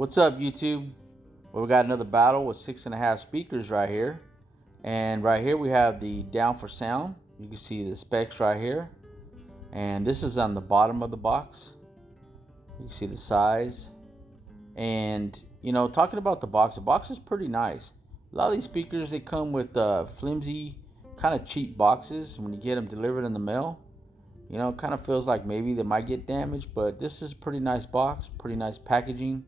What's up, YouTube? Well, we got another battle with 6.5 speakers right here. And right here we have the DOWN4SOUND. You can see the specs right here. And this is on the bottom of the box. You can see the size. And, you know, talking about the box is pretty nice. A lot of these speakers, they come with flimsy, kind of cheap boxes. When you get them delivered in the mail, you know, it kind of feels like maybe they might get damaged. But this is a pretty nice box, pretty nice packaging.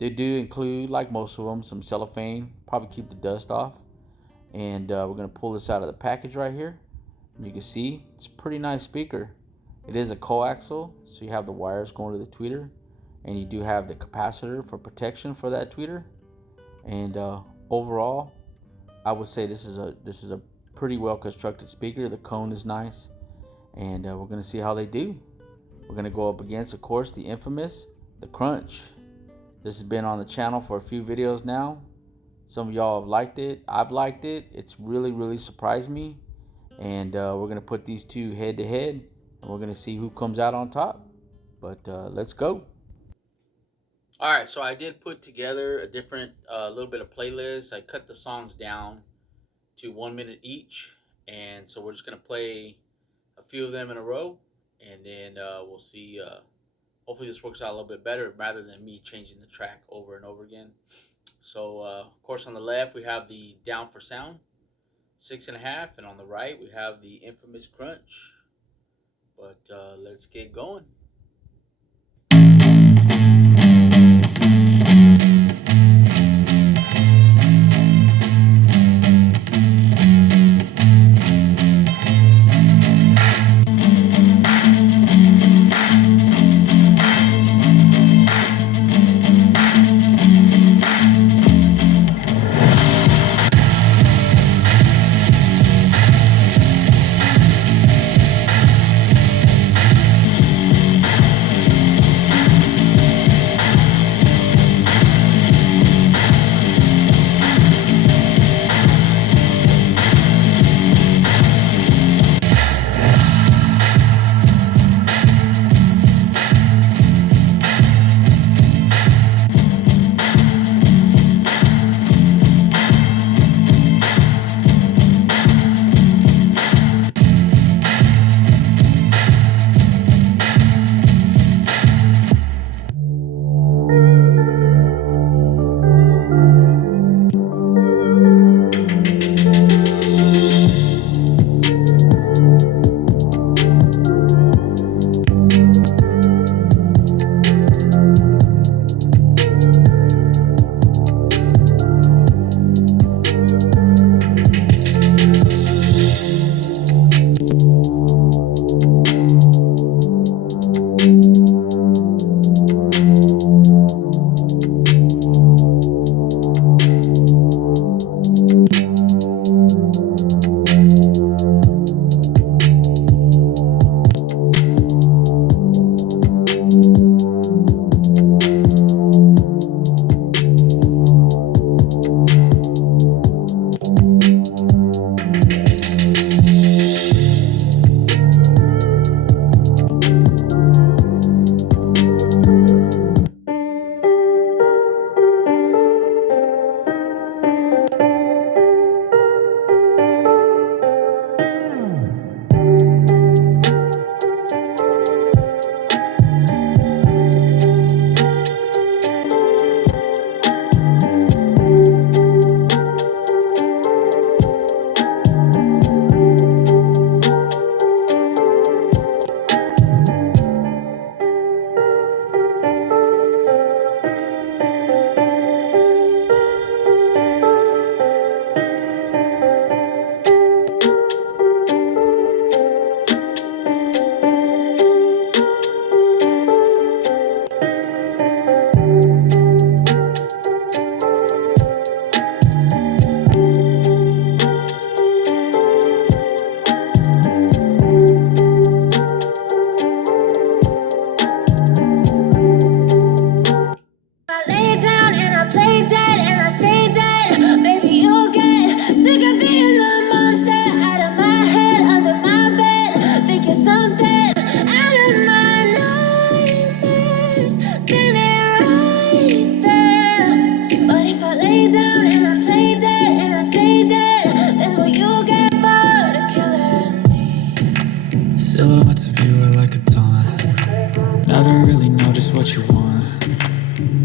They do include, like most of them, some cellophane, probably keep the dust off. And we're going to pull this out of the package right here. And you can see it's a pretty nice speaker. It is a coaxial, so you have the wires going to the tweeter, and you do have the capacitor for protection for that tweeter. And overall, I would say this is a pretty well constructed speaker. The cone is nice, and we're going to see how they do. We're going to go up against, of course, the infamous, the Crunch. This has been on the channel for a few videos now. Some of y'all have liked it. I've liked it. It's really surprised me. And we're going to put these two head to head, and we're going to see who comes out on top. But let's go. All right, so I did put together a different little bit of playlist. I cut the songs down to 1 minute each. And so we're just going to play a few of them in a row. And then we'll see. Hopefully this works out a little bit better rather than me changing the track over and over again. So, of course, on the left we have the DOWN4SOUND 6.5, and on the right we have the infamous Crunch. But let's get going.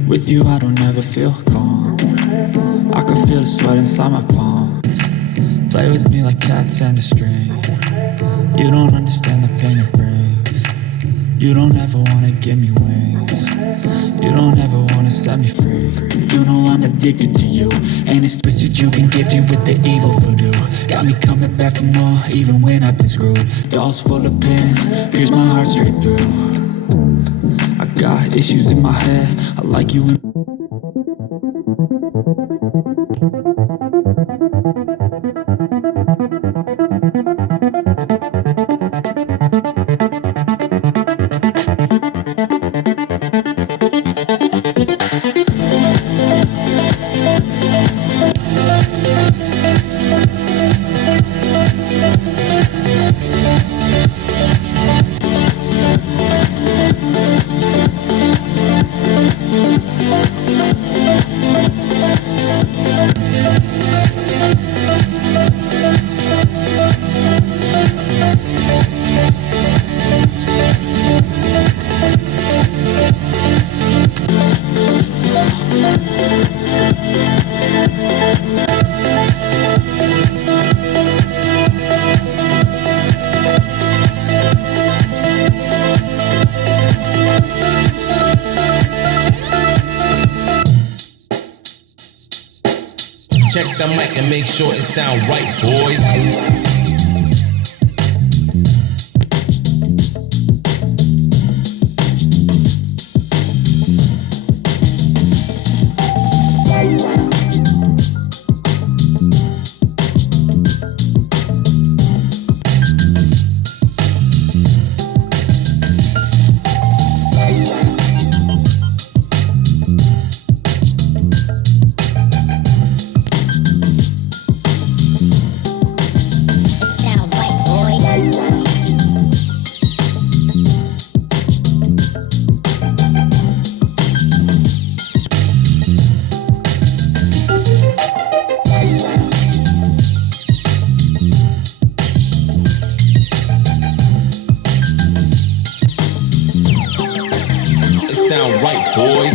With you I don't ever feel calm. I can feel the sweat inside my palm. Play with me like cats and a string. You don't understand the pain it brings. You don't ever wanna give me wings. You don't ever wanna set me free. You know I'm addicted to you, and it's twisted, you've been gifted with the evil voodoo. Got me coming back for more, even when I've been screwed. Dolls full of pins, pierce my heart straight through. I got issues in my head, I like you in. Check the mic and make sure it sound right, boys. Sound right, boys.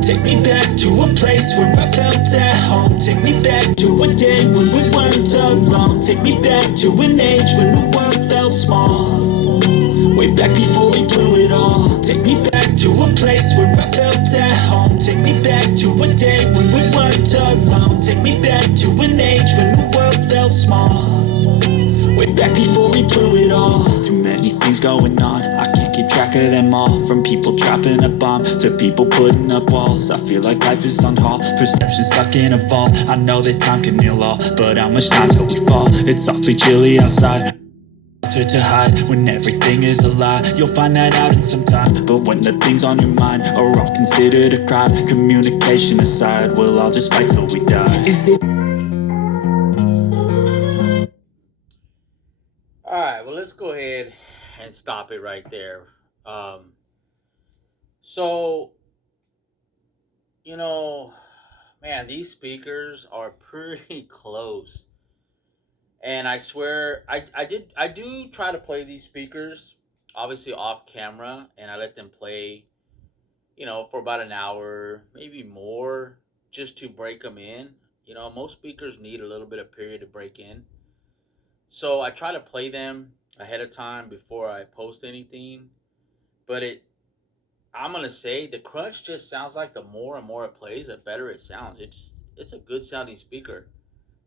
Take me back to a place where I felt at home. Take me back to a day when we weren't alone. Take me back to an age when the world felt small. Way back before we blew it all. Take me back to a place where I felt at home. Take me back to a day when we weren't alone. Take me back to an age when the world felt small. Way back before we blew it all. Too many things going on, I can't keep track of them all. From people dropping a bomb to people putting up walls. I feel like life is on hold, perception stuck in a vault. I know that time can heal all, but how much time till we fall? It's awfully chilly outside, to hide when everything is a lie. You'll find that out in some time. But when the things on your mind are all considered a crime, communication aside, we'll all just fight till we die. Is this Alright, well, let's go ahead and stop it right there. So, you know, man, these speakers are pretty close. And I swear, I do try to play these speakers, obviously off camera, and I let them play, for about an hour, maybe more, just to break them in. Most speakers need a little bit of period to break in. So I try to play them ahead of time before I post anything. But I'm gonna say the crunch just sounds like the more and more it plays, the better it sounds. It's a good sounding speaker,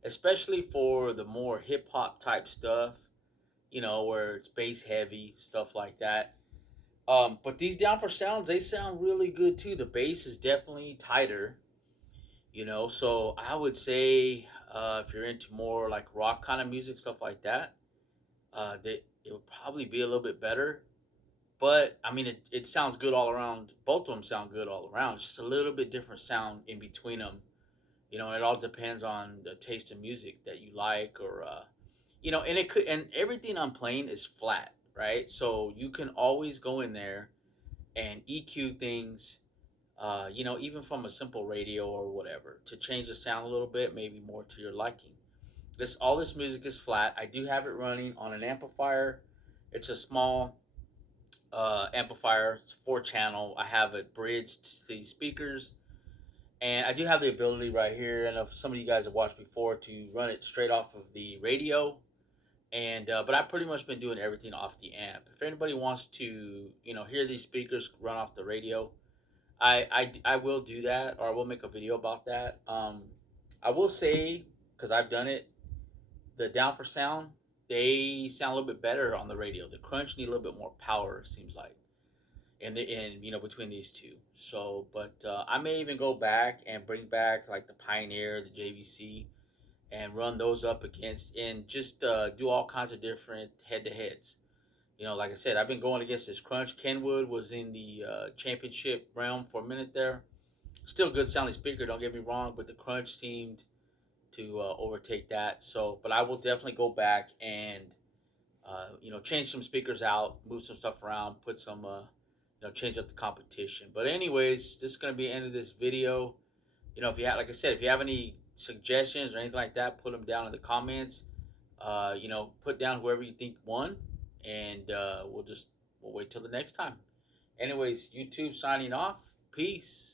especially for the more hip hop type stuff. Where it's bass heavy stuff like that. But these down for sounds, they sound really good too. The bass is definitely tighter. So I would say if you're into more like rock kind of music, stuff like that, it would probably be a little bit better. But I mean, it sounds good all around. Both of them sound good all around. It's just a little bit different sound in between them. It all depends on the taste of music that you like, or and everything I'm playing is flat, right? So you can always go in there and EQ things, even from a simple radio or whatever, to change the sound a little bit, maybe more to your liking. All this music is flat. I do have it running on an amplifier. It's a small amplifier. It's 4 channel. I have it bridged to the speakers, and I do have the ability right here. And if some of you guys have watched before, to run it straight off of the radio. And but I've pretty much been doing everything off the amp. If anybody wants to, hear these speakers run off the radio, I will do that, or I will make a video about that. I will say, because I've done it, the down for sound, they sound a little bit better on the radio. The crunch need a little bit more power, it seems like, in between these two. So, but I may even go back and bring back like the Pioneer, the JVC, and run those up against, and just do all kinds of different head to heads. Like I said, I've been going against this crunch. Kenwood was in the championship realm for a minute there. Still good sounding speaker, don't get me wrong, but the crunch seemed to overtake that. So, but I will definitely go back and change some speakers out, move some stuff around, put some change up the competition. But anyways, this is gonna be the end of this video. If you have, like I said, if you have any suggestions or anything like that, put them down in the comments. Put down whoever you think won, and we'll wait till the next time. Anyways, YouTube signing off. Peace.